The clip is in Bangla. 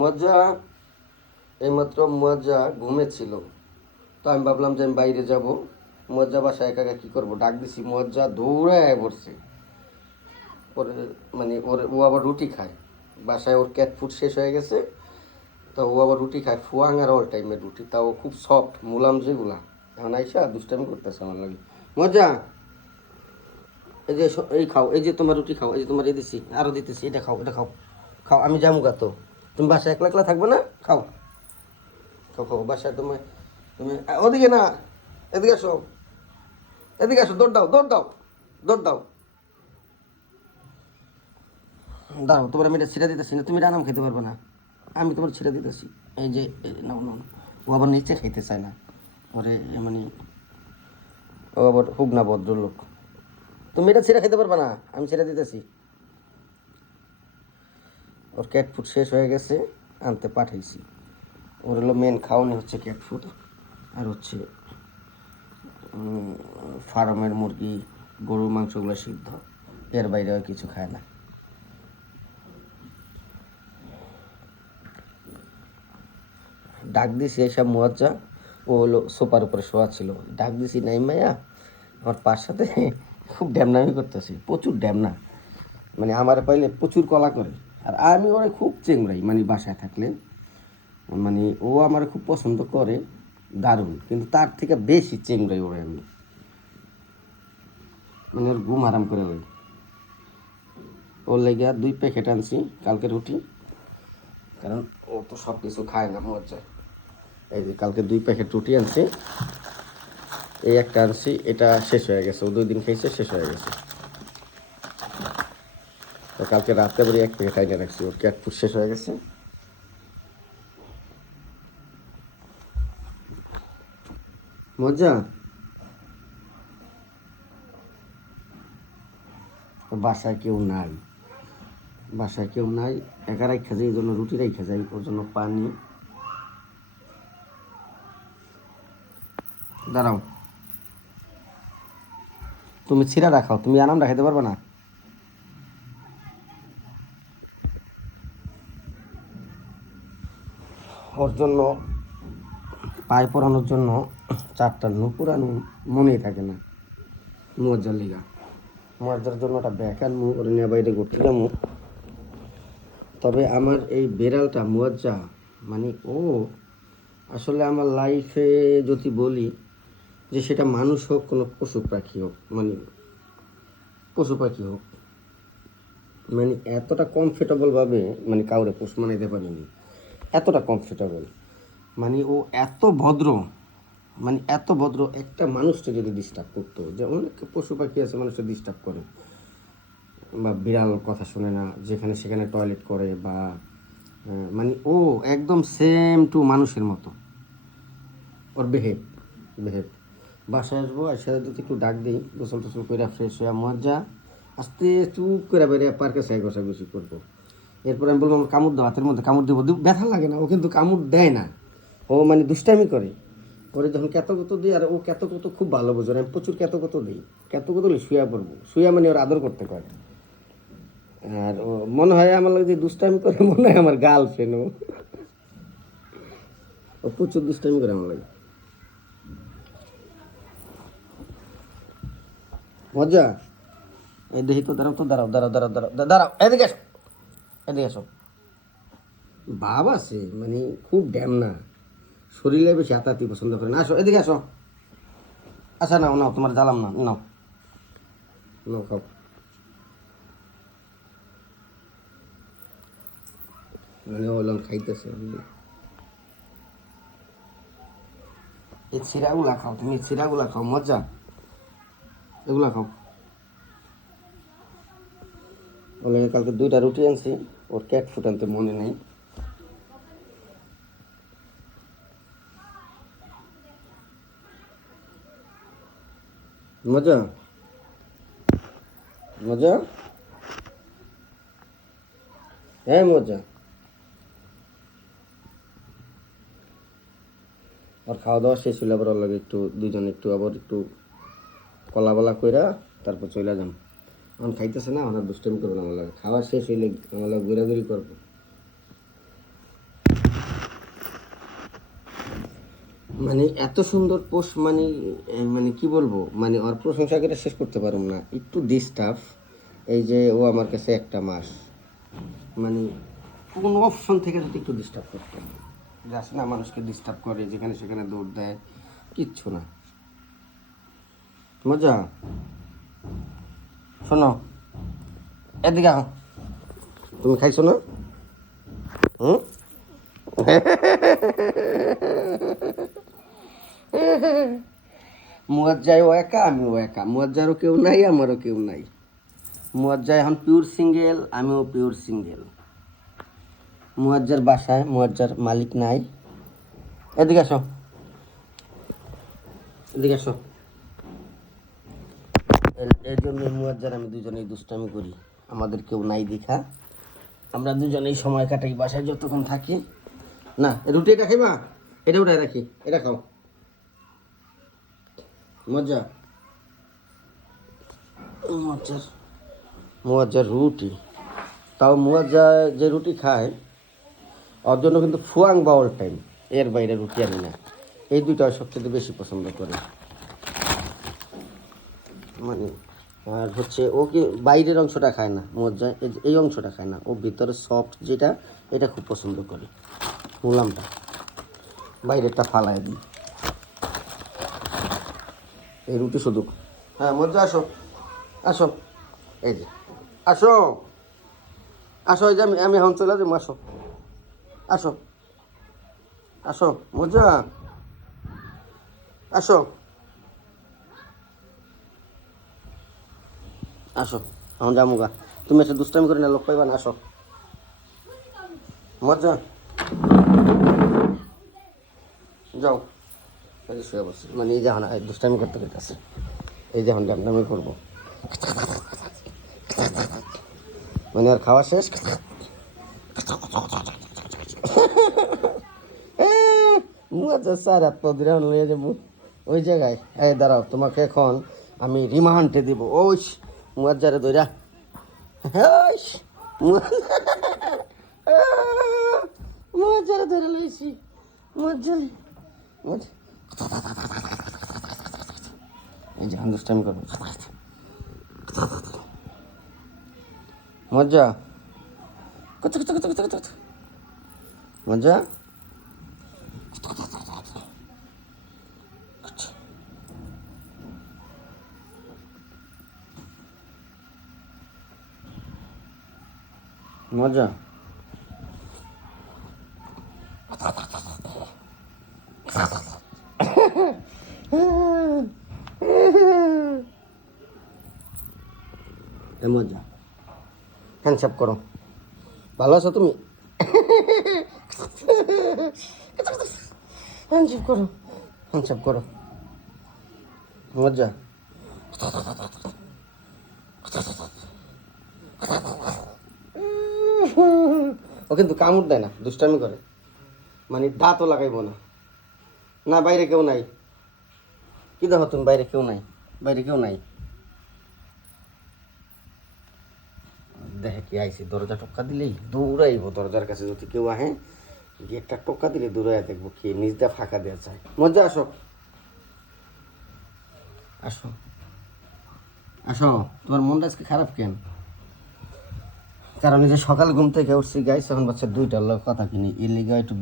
মজা এইমাত্র মজা ঘুমেছিল, তো আমি ভাবলাম যে আমি বাইরে যাব। মজা বাসায় একা একা কী করবো, ডাক দিছি, মজা দৌড়ায় পড়ছে। ওর মানে ও আবার রুটি খায়, বাসায় ওর ক্যাট ফুড শেষ হয়ে গেছে, তো ও আবার রুটি খায়, ফুয়াং আর অল টাইমের রুটি, তাও খুব সফট মুলাম যেগুলা। এখন আইসা দুষ্টামি করতেছে আমার লাগে। মজা এই যে এই খাও, এই যে তোমার রুটি খাও, এই যে তোমার এই দিছি, আরও দিতেছি, এটা খাও, এটা খাও, খাও, আমি যাবো গা তো। তুমি বাসায় একলা একলা থাকবে না, খাও খাও খাও, বাসায় তুমি তুমি ওদিকে না, এদিকে আসো, এদিকে আসো, দৌড় দাও, দৌড় দাও, দৌড় দাও। দাঁড়াও, তোমার আমি এটা ছিঁড়ে দিতেছি না, তুমি রান্নাম খেতে পারবে না, আমি তোমার ছিঁড়ে দিতেছি। এই যে নাও নাও নাও। ও আবার নিচে খাইতে চায় না, ওরে মানে ও আবার খুব না ভদ্রলোক। তুমি এটা ছিঁড়ে খেতে পারবে না, আমি ছিঁড়ে দিতেছি। ওর ক্যাট ফুড শেষ হয়ে গেছে, আনতে পাঠাইছি। ওর হলো মেন খাওয়ানি হচ্ছে ক্যাট ফুড, আর হচ্ছে ফার্মের মুরগি, গরুর মাংসগুলো সিদ্ধ, এর বাইরে আর কিছু খায় না। ডাক দিছি এসব মজা, ও হলো সোফার উপরে শোয়া ছিল, ডাক দিছি নাই মাইয়া, আমার পার সাথে খুব ড্যামনামি করতেছে, প্রচুর ড্যামনা, মানে আমার পাইলে প্রচুর কলা করে। আর আমি ওরে খুব চেংড়াই, মানে বাসায় থাকলে, মানে ও আমার খুব পছন্দ করে, দারুণ, কিন্তু তার থেকে বেশি চেংড়াই ওরে আমি, মানে ওর ঘুম আরাম করে ওই। ওর লেগে 2 প্যাকেট আনছি কালকে রুটি, কারণ ও তো সব কিছু খায় না মজা। এই যে কালকে 2 প্যাকেট রুটি আনছি, এই একটা আনছি, এটা শেষ হয়ে গেছে, ও 2 দিন খেয়েছে, শেষ হয়ে গেছে। তো কালকে রাতে আবার 1 প্যাকেট আইনে রাখছি, ওর ক্যাট ফুড শেষ হয়ে গেছে। মজা বাসায় কেউ নাই, বাসায় কেউ নাই, একা রাখা যায়, এই জন্য রুটি রাখা যায়, ওর জন্য পানি। দাঁড়াও, তুমি ছিঁড়া রাখাও, তুমি আনাম রাখাইতে পারবে না। ওর জন্য পায়ে পরানোর জন্য 4টা নুপুর আনু, মনেই থাকে না। মজার লিগা, মজার জন্য ওটা ব্যাক আনমু, ওর নিয়ে বাইরে ঘুরতে যাবো। তবে আমার এই বেড়ালটা মজা, মানে ও আসলে আমার লাইফে যদি বলি যে সেটা মানুষ হোক, কোনো পশু পাখি হোক, মানে পশু পাখি হোক, মানে এতটা কমফোর্টেবলভাবে মানে কাউরে পোষ মানাইতে পারিনি, এতটা কমফোর্টেবল, মানে ও এত ভদ্র, মানে এত ভদ্র, একটা মানুষটা যদি ডিস্টার্ব করতো, যে অনেক পশু পাখি আছে মানুষটা ডিস্টার্ব করে, বা বিড়াল কথা শুনে না, যেখানে সেখানে টয়লেট করে, বা মানে ও একদম সেম টু মানুষের মতো ওর বিহেভ বিহেভ। বাসায় আসবো, এসে যদি একটু ডাক দিই, গোসল টোসল করে ফ্রেশ হয়ে মজা আস্তে চুপ করে বেরিয়ে পার্কে সাই ঘষাঘষি করবো। এরপর আমি বলবো আমার কামড় দাও, হাতের মধ্যে কামড় দেবো, ব্যথা লাগে না, ও কিন্তু কামড় দেয় না, ও মানে দুষ্টামি করে। পরে যখন কত দিই, আর ও কত খুব ভালো বোঝে, আমি প্রচুর কত দিই, কত দিলে শুয়া পড়বো, শুয়া মানে ওর আদর করতে কয়। আর ও মনে হয় আমার লাগে যে দুষ্টামি করে, মনে হয় আমার গার্লফ্রেন্ড, ও প্রচুর দুষ্টামি করে আমার লাগে। মজা এই দেখি তো, দাঁড়াও তো, দাঁড়াও দাঁড়াও দাঁড়াও দাঁড়াও দাঁড়াও, এদিকে আসো, এদিকে আসো। ভাব আছে, মানে খুব ড্যামনা, শরীরে বেশি হাতাহাতি পছন্দ করে না। আসো এদিকে আসো, আচ্ছা নাও নাও, তোমার জ্বালাম না, নাও নাও খাও। মানে ওলাম খাইতেছে, এই চিরাগুলা খাও, তুমি এই চিরাগুলা খাও, মজা এগুলা খাও। ওলে কালকে 2টা রুটি আনছি, ওর ক্যাট ফুড আনতে মনে নেই। মজা মজা, হ্যাঁ মজা। আর খাওয়া দাওয়া শেষ হইলে আবার ওর লাগে একটু, দুজন একটু আবার একটু কলা বলা কইরা তারপর চলে যাম। এখন খাইতেছে না, আমার দুষ্টামি করবো না, আমার লাগে খাওয়া শেষ হইলে আমার লাগে ঘোরাঘুরি করবো। মানে এত সুন্দর পোষ, মানে মানে কি বলবো, মানে ওর প্রশংসা করে শেষ করতে পারুম না। একটু ডিস্টার্ব, এই যে ও আমার কাছে একটা মাস, মানে কোনো অপশন থেকে যদি একটু ডিস্টার্ব করতো, যাস না মানুষকে ডিস্টার্ব করে, যেখানে সেখানে দৌড় দেয়, কিচ্ছু না। মজা, শোনো, এদিকে আও। তুমি খাইছো না? হুম। মুয়াজ্জাই ও একা, আমিও একা, মুয়াজ্জারও কেউ নাই, আমারও কেউ নাই। মুয়াজ্জা এখন পিওর সিঙ্গেল, আমিও পিওর সিঙ্গেল। মুয়াজ্জার বাসায় মুয়াজ্জার মালিক নাই। এদিকে আসো, এদিকে আসো। এর জন্য মুয়াজ্জার আমি দুজনেই দুষ্টামি করি, আমাদের কেউ নাই দেখা আমরা দুজনেই সময় কাটাই বাসায় যতক্ষণ থাকি। না, রুটি এটা খাইবা, এটা উঠায় রাখি, এটা খাও। মজা, মুয়াজ্জার, মুয়াজ্জার রুটি, তাও মুয়াজ্জা যে রুটি খায় ওর জন্য কিন্তু ফুয়াং বা অল টাইম, এর বাইরে রুটি আনি না। এই দুইটা সবচেয়ে বেশি পছন্দ করে, মানে আর হচ্ছে ও কি বাইরের অংশটা খায় না, মুয়াজ্জা এই অংশটা খায় না, ও ভিতরে সফট যেটা, এটা খুব পছন্দ করে। মুলামটা বাইরেরটা ফালায় দিই, এই রুটি শুধু। হ্যাঁ মজ্জা, আসো, আসো, এই যে আসো, আসো, এই যে আমি এখন চলে যাবো, আসো, আসো, আসো মজ্জা, আসো, আসো, এখন যাবো গা। তুমি একটা দুষ্টামি করে না, লোক পাইবা না, আসো মজ্জা, যাও। এই যে শুয়ে বসছি, মানে এই যখন দুষ্টামি করতে করতেছে, এই যখন ডামডামি করবো, মানে আর খাওয়া শেষ। মজা স্যার, এত দূরে লইয়ে যাবো ওই জায়গায়। এই দাঁড়াও, তোমাকে এখন আমি রিমান্ডে দিব। ওই মুয়াজ্জারে দইরা, মুয়াজ্জারে ধরে লইছি, মুয়াজ্জারে, এই যে আন্ডারস্ট্যান্ড করবো। মজা, কত কত কত কত কত মজা, মজা, মজা। হ্যান্ডসাপ করো, ভালো আছো তুমি? হ্যান্ডসাপ করো, হ্যান্ডসাপ করো মজা। ও কিন্তু কামড় দেয় না, দুষ্টামি করে, মানে দাঁতও লাগাইব না। না বাইরে কেউ নাই, কি দেখো তুমি, বাইরে কেউ নাই, বাইরে কেউ নাই। দেখে কি আইসি, দরজা টক্কা দিলেই দৌড়াইব দরজার কাছে, যদি কেউ আহে গেটটা টক্কা দিলে দৌড়াই দেখবো কি নিজ দিয়ে ফাঁকা দেওয়া যায়। মজা, আসো, আসো, আসো। তোমার মনটা আজকে খারাপ কেন? কারণ এই যে সকাল ঘুম থেকে উঠছি গাইস, এখন বাচ্চা 2টার লোক কথা কিনি, এর লিগে একটু